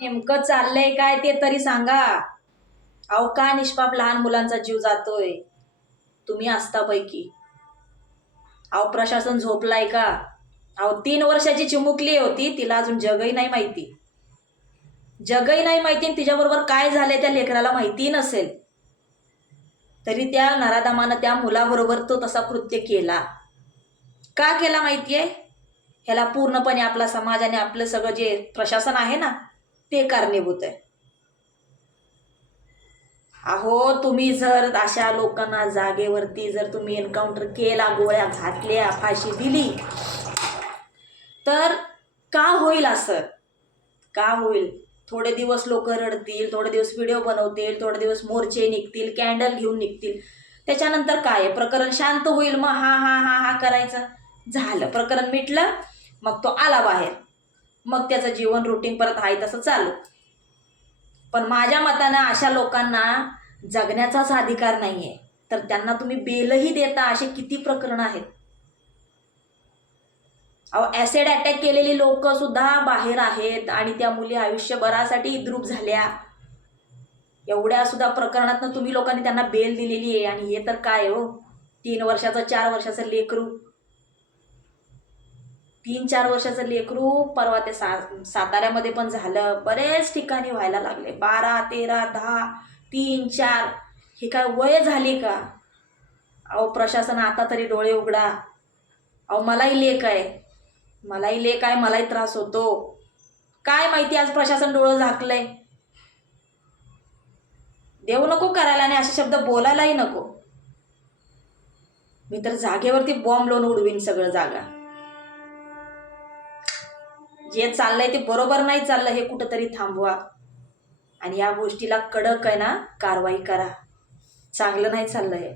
नेमकं चाललंय काय ते तरी सांगा. अहो का निष्पाप लहान मुलांचा जीव जातोय? तुम्ही असता पैकी. अहो प्रशासन झोपलाय का? अहो 3 वर्षाची चिमुकली होती, तिला अजून जगही नाही माहिती. जगही नाही माहिती आणि तिच्याबरोबर काय झालंय त्या लेकराला माहिती नसेल, तरी त्या नराधमानं त्या मुलाबरोबर तो तसा कृत्य केला. का केला माहितीये? ह्याला पूर्णपणे आपला समाज आणि आपलं सगळं जे प्रशासन आहे ना, ते कारणीभूत आहे. अहो तुम्ही जर अशा लोकांना जागेवरती जर तुम्ही एन्काउंटर केला, गोळ्या घातल्या, फाशी दिली, तर का होईल असं? का होईल? थोडे दिवस लोक रडतील, थोडे दिवस व्हिडिओ बनवतील, थोडे दिवस मोर्चे निघतील, कॅन्डल घेऊन निघतील. त्याच्यानंतर काय आहे? प्रकरण शांत होईल, मग हा हा हा हा करायचं. झालं, प्रकरण मिटलं, मग तो आला बाहेर, मग त्याचं जीवन रुटीन परत आहे तसं चालू. पण माझ्या मतानं अशा लोकांना जगण्याचाच अधिकार नाहीये, तर त्यांना तुम्ही बेलही देता. असे किती प्रकरण आहेत. अहो ॲसिड अटॅक केलेली लोक सुद्धा बाहेर आहेत आणि त्या मुली आयुष्यभरासाठी इद्रूप झाल्या. एवढ्या सुद्धा प्रकरणातनं तुम्ही लोकांनी त्यांना बेल दिलेली आहे. आणि हे तर काय हो, 3 वर्षाचं 4 वर्षाचं लेकरू, 3-4 वर्षाचं लेकरू. परवा ते साताऱ्यामध्ये पण झालं, बरेच ठिकाणी व्हायला लागले. 12, 13, 10, 3, 4 हे काय वय झाली का? अहो प्रशासन आता तरी डोळे उघडा. अहो मलाही लेक आहे, मलाही त्रास होतो. काय माहिती आज प्रशासन डोळं झाकलंय. देऊ नको करायला आणि असे शब्द बोलायलाही नको. मी तर जागेवरती बॉम्ब लावून उडवीन सगळं जागा. जे चाललंय ते बरोबर नाही चाललं, हे कुठंतरी थांबवा आणि या गोष्टीला कडक आहे ना कारवाई करा. चांगलं नाही चाललंय.